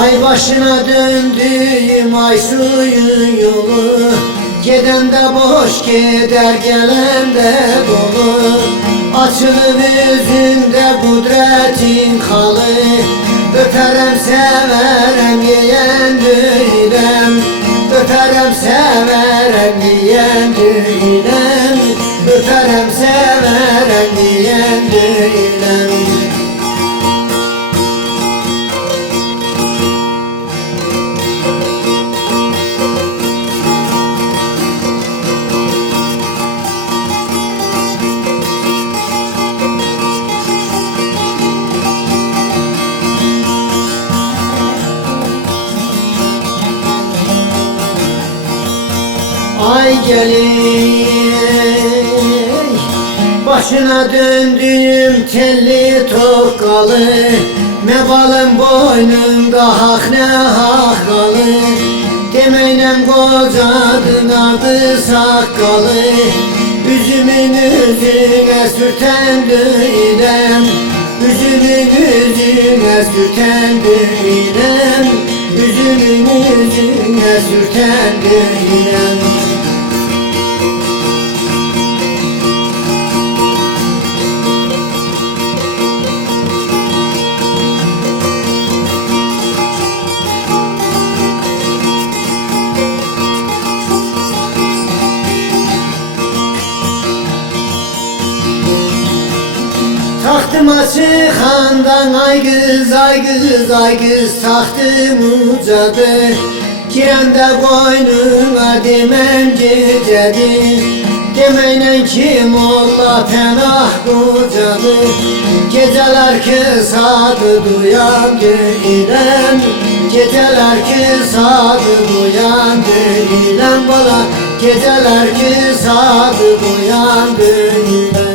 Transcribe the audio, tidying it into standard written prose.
Ay başına döndüğüm ay suyun yolu, giden de boş gider, gelen de dolu. Açılır yüzünde kudretin halı, öperem severem yeyen değilim. Öperem severem yeyen değilim. Öperem severem yeyen değilim. Ay gelin, başına döndüğüm telli tokkalı, mebalım boynumda hak ne hakalı. Demeylem kocadın adı sakalı, üzümün üzüne sürten değilim. Üzümün üzüne sürten değilim. Üzümün üzüne sürten değilim. Tahtıma çıkandan ay kız ay kız ay kız tahtım ucadı. Giren de boynuma demem gecedir. Demeyle kim ola penah kocadı. Geceler kısadı duyan değilim. Geceler kısadı duyan değilim bana. Geceler kısadı duyan değilim.